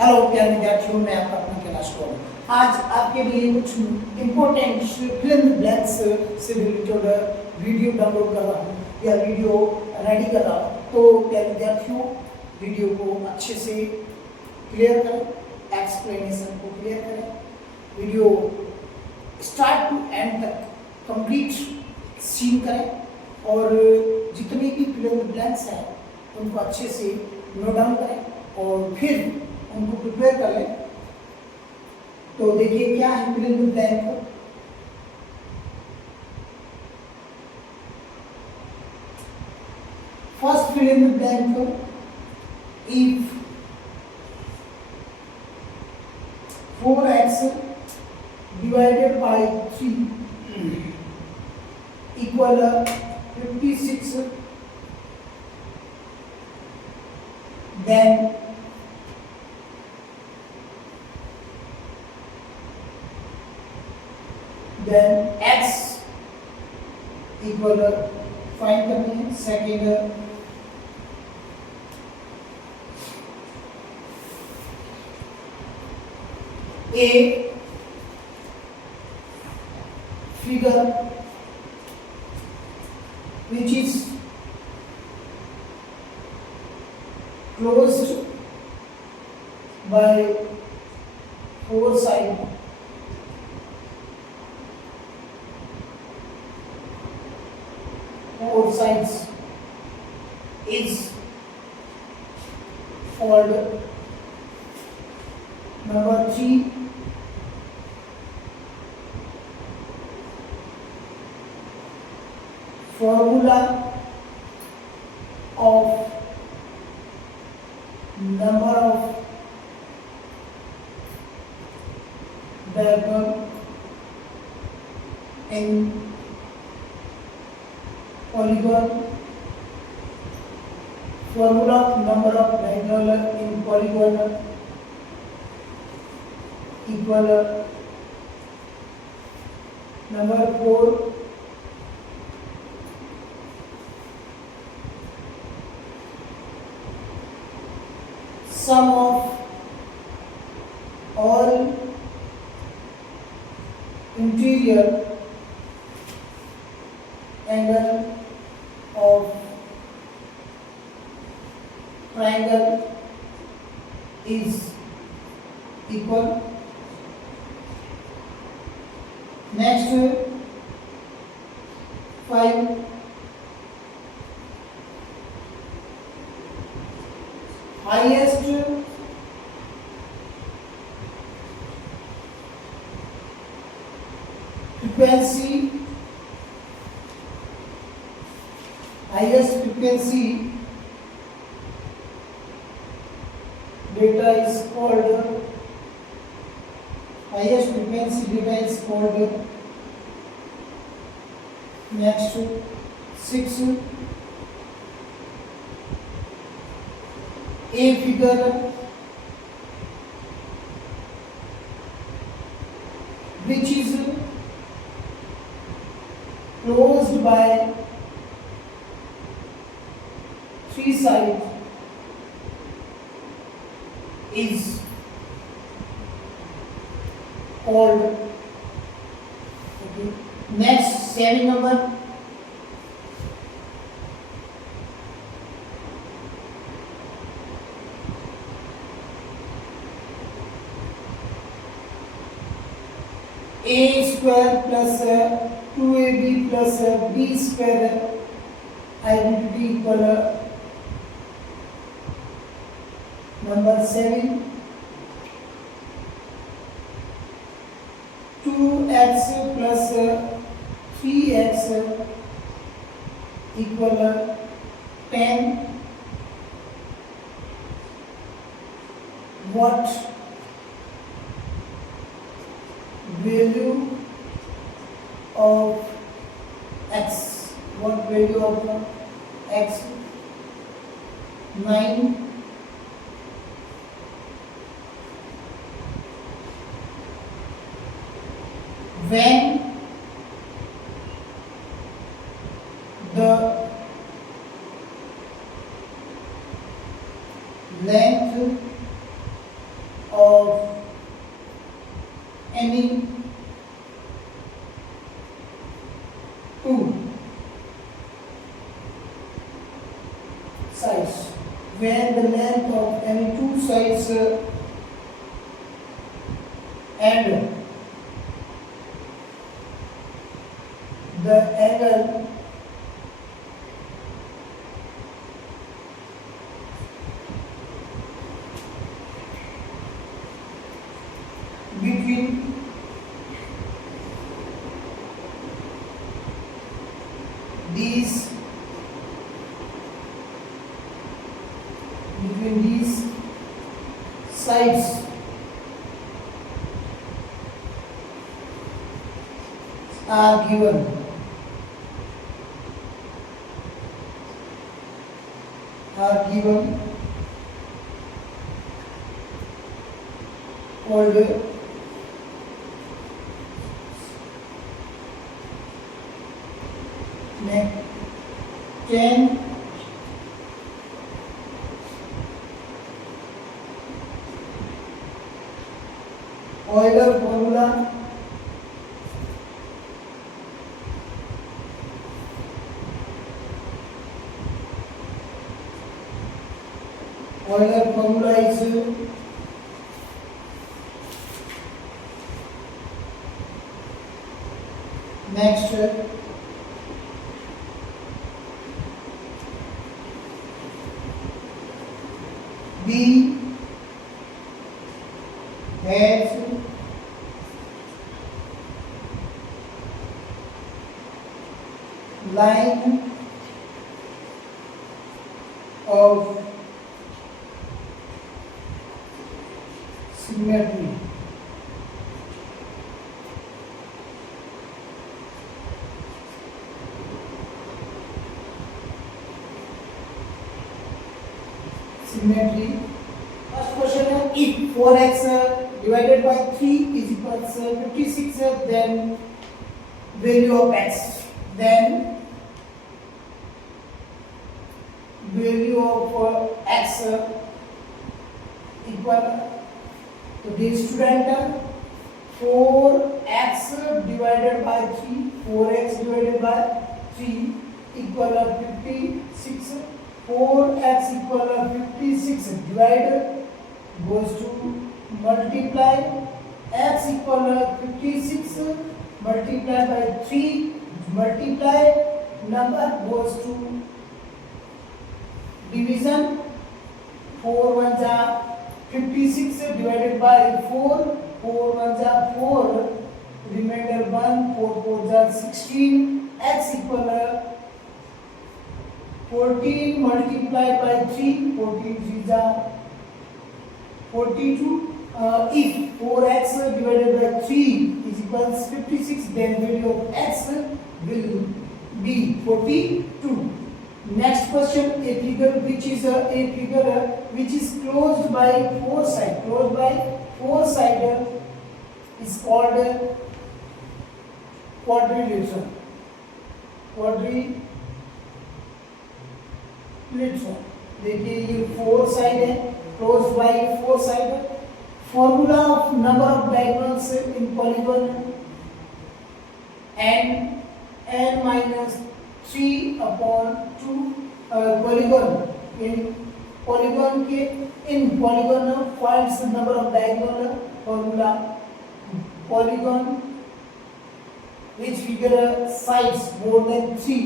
Hello प्यारे विद्यार्थियों, मैं आपका अपना कैलाश कौर। आज आपके लिए कुछ important fill in the blanks से रिलेटेड वीडियो डाउनलोड कर रहा हूँ या वीडियो रेडी कर रहा हूँ। तो प्यारे विद्यार्थियों, वीडियो को अच्छे से क्लियर करें, एक्सप्लेनेशन को क्लियर करें, वीडियो स्टार्ट टू एंड तक कंप्लीट सीन करें और जितने भी फिल इन द ब्लैंक्स हैं उनको अच्छे से नोट डाउन करें और फिर उनको प्रिपेयर कर लें। तो देखिए क्या है fill in the blank. First fill in the blank, if 4x divided by 3 equal 56, then x equal find करनी है। Second a figure which is closed by four sides is called number 3 formula of number of diagonal in polygon. Formula of number of diagonal in polygon equal number 4 sum of all interior angle of triangle is equal. Next 5 highest frequency data is called next 6 a figure which is closed by 3 sides is called next 7 number a square plus 2ab plus b square identity equal number 7 2x plus 3x equal 10. What value of x? What value of x? 9. When the length any two sides, when the length of any two sides and the angle between these sides are given. Called can Euler formula is next B has line of symmetry. First question है, if 4x divided by 3 is equals 56, then value of x, then value of x equal to the student 4x divided by 3, 4x divided by 3 equal to 56. 4x equal to 56 divide goes to multiply x equal to 56 multiplied by 3 multiply number goes to division 4 ones are 56 divided by 4 4 ones are 4 remainder 1 4 4s are 16 x equal to 14 multiplied by 3 14 3s are 42 if 4x divided by 3 is equals 56 then value of x will be 42. Next question, a figure which is closed by four side is called quadrilateral. देखिए ये four side है close by four side है formula of number of diagonals in polygon n minus 3 upon 2 polygon in polygon के in polygon finds number of diagonal formula polygon which figure sides more than 3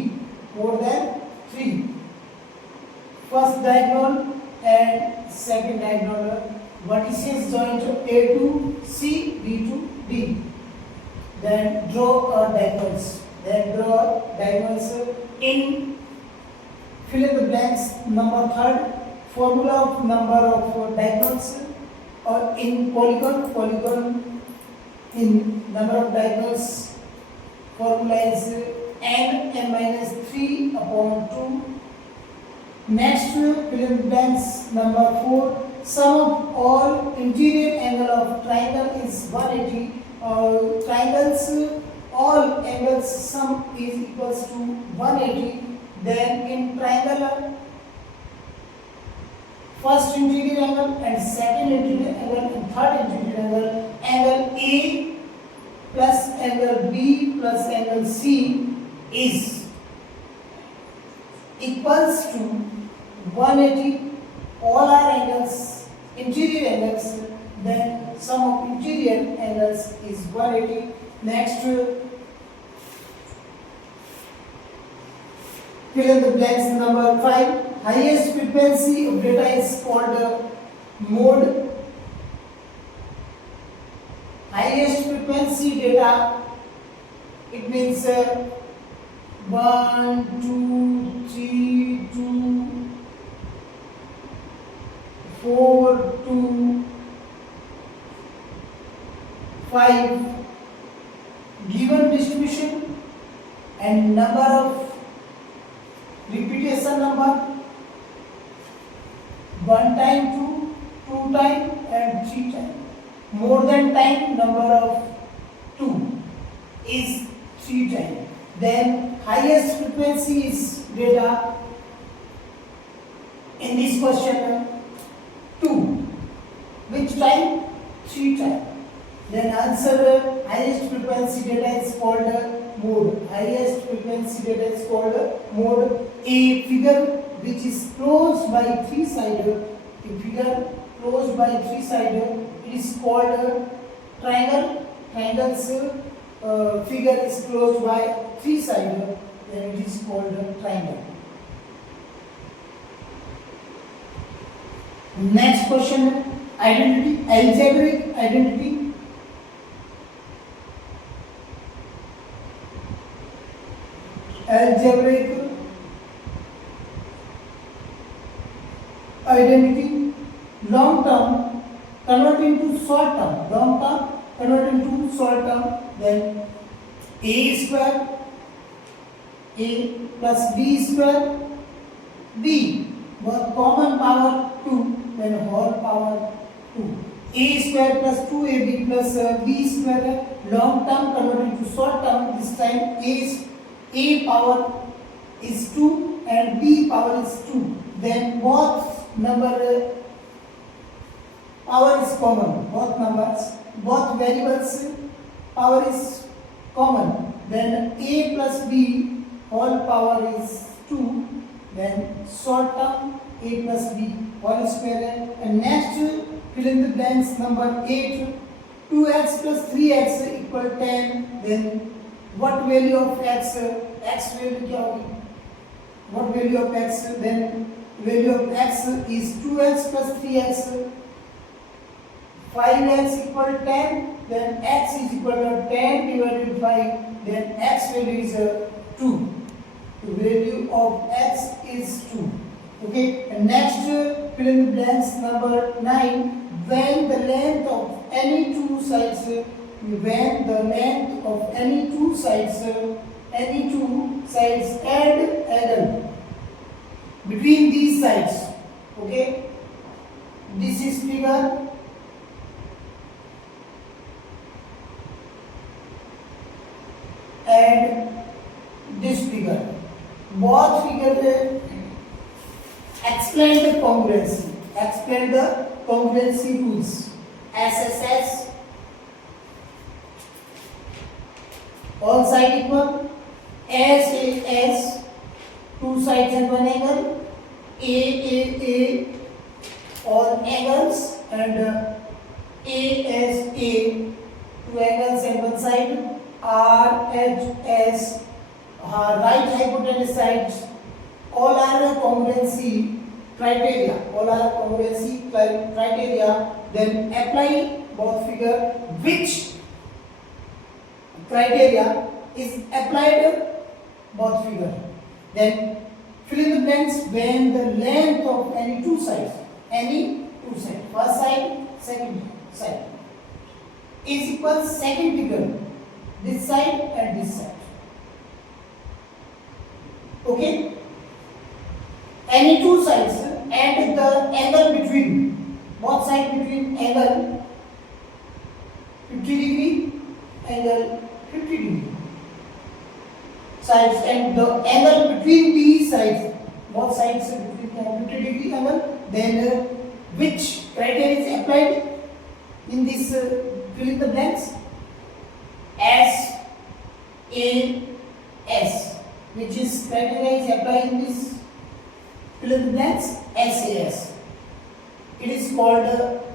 first diagonal and second diagonal vertices joint A to C B to D then draw diagonals in fill in the blanks number third formula of number of diagonals or in polygon in number of diagonals formula is n minus 3 upon 2. Next fill in the blanks number 4 sum of all interior angle of triangle is 180 triangles all angles sum is equals to 180 then in triangle first interior angle and second interior angle and third interior angle A angle B plus angle C is equals to 180. All are angles, interior angles, then sum of interior angles is 180. Next, fill in the blanks. Number 5. Highest frequency of data is called mode. Highest frequency data, it means 1, 2, 3, 2, 4, 2, 5. Given distribution and number of repetition number, 1 time, 2 time and 3 time. More than time, number of 2 is 3 time. Then highest frequency is data in this question 2. Which time? 3 time. Then answer, highest frequency data is called mode. Highest frequency data is called mode. A figure which is closed by 3 sided, a figure closed by 3 sided, it is called triangle. Triangle's figure is closed by 3 sided, then it is called triangle. Next question, identity, algebraic identity. Algebraic identity, long term convert into short term, long term convert into short term, then a square, a plus b square, b, both common power 2, then whole power 2. A square plus 2ab plus b square, long term convert into short term, this time a power is 2 and b power is 2. Then both number power is common, both numbers, both variables power is common. Then a plus b whole power is 2. Then short term a plus b whole square. And next, fill in the blanks. Number 8. 2x plus 3x equal 10. Then what value of x? X value क्या होगी? What value of x? Then value of x is 2x plus 3x. 5x equal 10. Then x is equal to 10 divided by 5. Then x value is 2. The value of x is 2. Okay. And next, fill in the blanks. Number 9. When the length of any two sides, add angle between these sides. Okay, this is figure. And this figure. Both figures explain the congruency. Explain the congruency rules. SSS. All sides equal. S, two sides and one angle. A, all angles. And AS, two angles and one side. RHS, right hypotenuse sides. All are congruency criteria. All are congruency criteria. Then apply both figure. Which criteria is applied both figure? Then fill in the blanks. When the length of any two sides, first side, second side, is equal second figure, this side and this side. Okay, any two sides and the angle between, both sides between angle 50 degree, angle 50 degree sides, and the angle between these sides, both sides between 50 degree angle. Then which criteria is applied in this fill in the blanks? S SAS, which is criteria is applied in this fill in the blanks SAS. It is called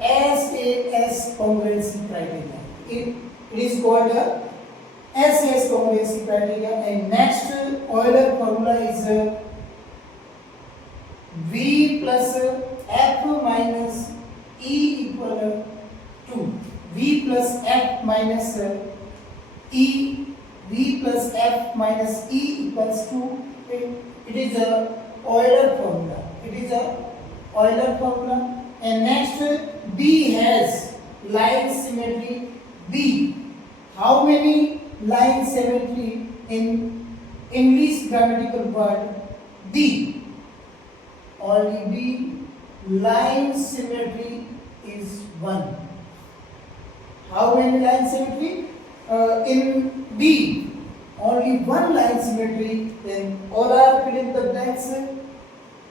SAS congruency criteria. It is called SAS congruency criteria. And next Euler formula is V plus F minus E equal to V plus F minus E. V plus F minus E equals to, it is a Euler formula. It is a Euler formula. And next B has line symmetry B. How many line symmetry in English grammatical word B? Only B. Line symmetry is 1. How many line symmetry? In B, only one line symmetry. Then all are fill in the blanks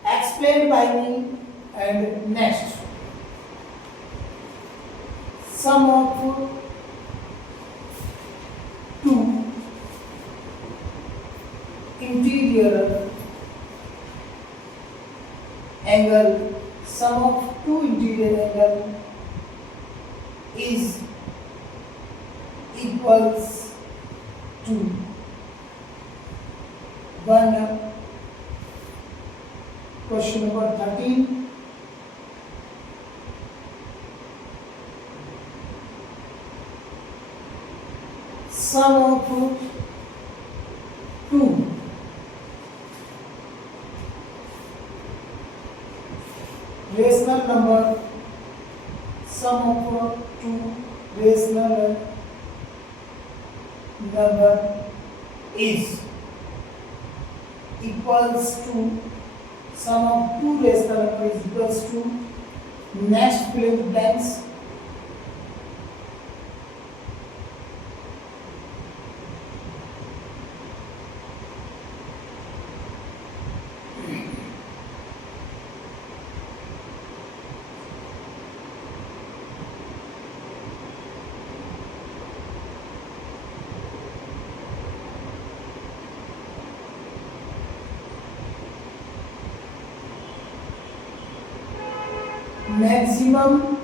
explained by me. And next, sum of two interior angle, sum of two interior angle is equals to 1. Question number 13. Sum of two rational number, sum of two rational number is equals to, sum of two rational number is equals to, next fill in the blanks. Maximum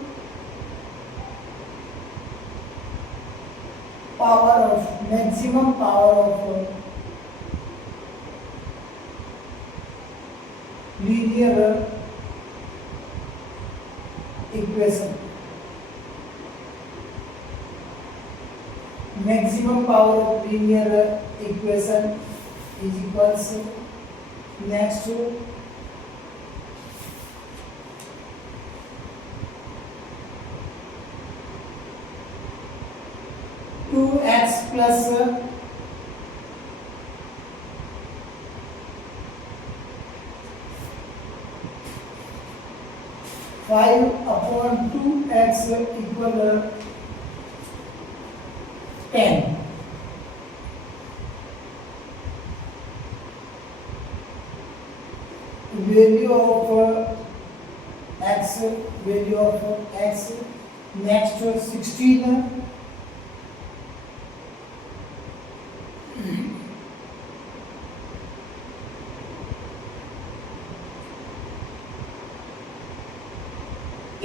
power of linear equation. Maximum power of linear equation is equals to, next 2x plus 5/2x equal 10. Value of x, value of x, next 16.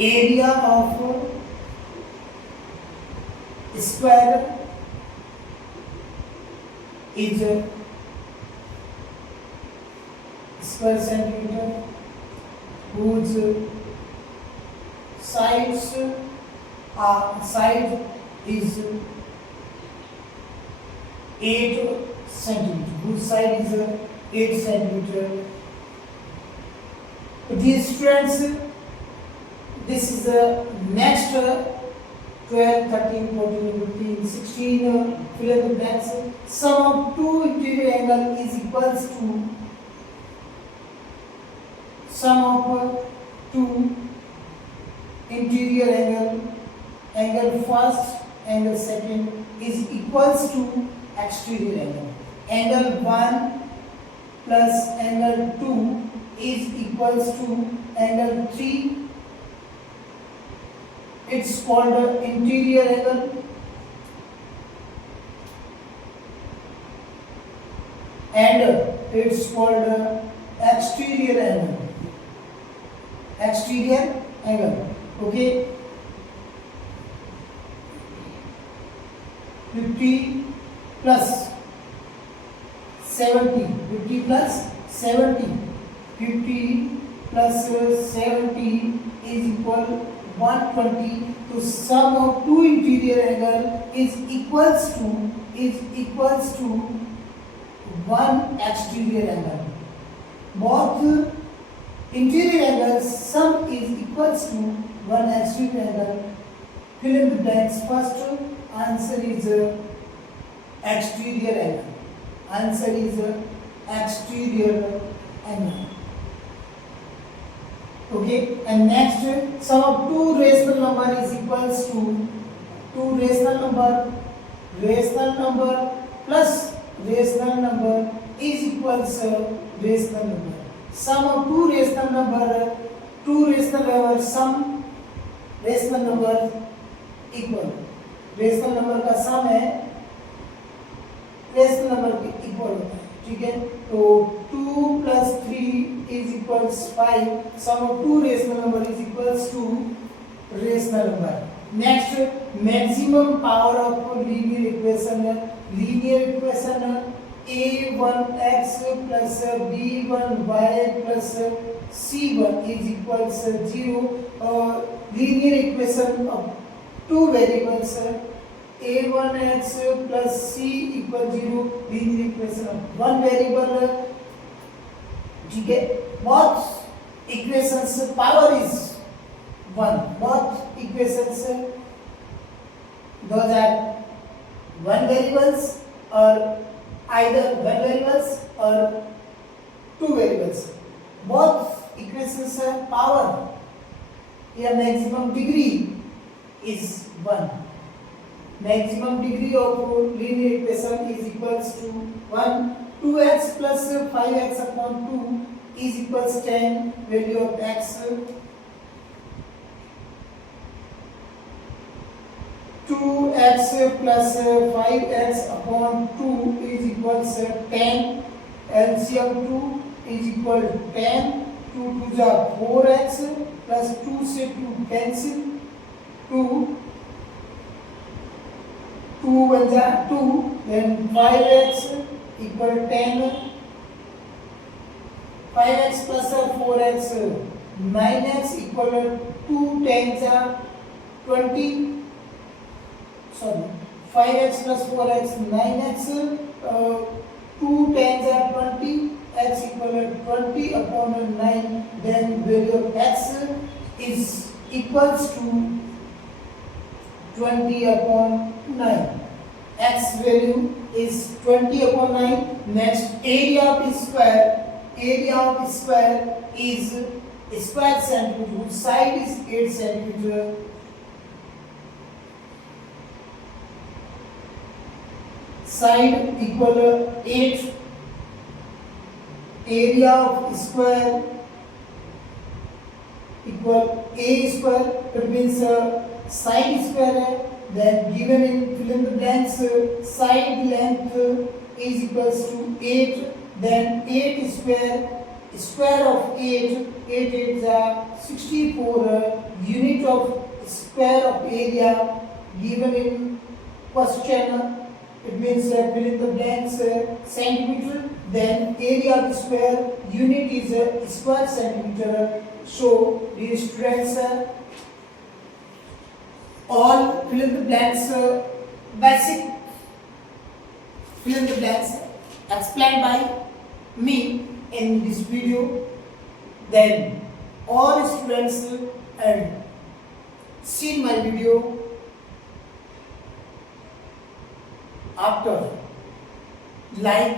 Area of square is square centimeter, whose sides side is 8 centimeter, whose side is 8 centimeter. Dear students, this is the next 12, 13, 14, 15, 16 fill in the blanks. Sum of two interior angle is equals to, sum of two interior angle first, angle second is equals to exterior angle. Angle 1 plus angle 2 is equals to angle 3. It's called interior angle. and it's called exterior angle. Exterior angle. Okay. 50 plus 70. 50 plus 70. 50 plus 70 is equal 120. So sum of two interior angle is equals to one exterior angle. Both interior angles sum is equals to one exterior angle. Fill in the blanks. First answer is exterior angle. Answer is exterior angle. Okay, and next sum of two rational number is equals to two rational number plus rational number is equals rational number. Sum of two rational number sum rational number equal. Rational number का सम है rational number के equal होता है. ठीक है, तो 2 plus 3 is equals 5. Sum of two rational number is equals to rational number. Next, maximum power of linear equation a1x plus b1y plus c1 is equals 0. Linear equation of two variables a1x plus c equal 0. linear equation of one variable. ठीक है, both equations power is 1. both equations those are one variables or either one variables or two variables. Both equations power या maximum degree is 1. Maximum degree of linear equation is equals to 1. 2x plus 5x upon 2 is equals 10. Value of x 2x plus 5x upon 2 is equals 10. LCM 2 is equal to 10. 2 2 are 4x plus 2 से 2 cancel. 2 1 are 2, then 5x equal 10. 5x plus 4x 9x equal 2 10s are 20. Sorry, 5x plus 4x 9x 2 10s are 20. X equal 20 upon 9. Then value of x is equals to 20 upon 9. X value is 20 upon 9. Next, area of square is square centimeter. Whose side is 8 centimeter. Side equal 8. Area of square equal a square. It means side square है. Then given in fill in the blanks, side length is equals to 8. Then 8 square of 8 is 64 unit of square of area given in question. It means fill in the blanks centimeter. Then area of square unit is square centimeter. So these students all fill in the blanks basic fill in the blanks explained by me in this video. Then all students and see my video after like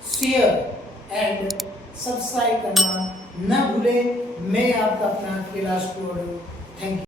share and subscribe करना न भूले. मैं आपका अपना Kailash Gaur. Thank you.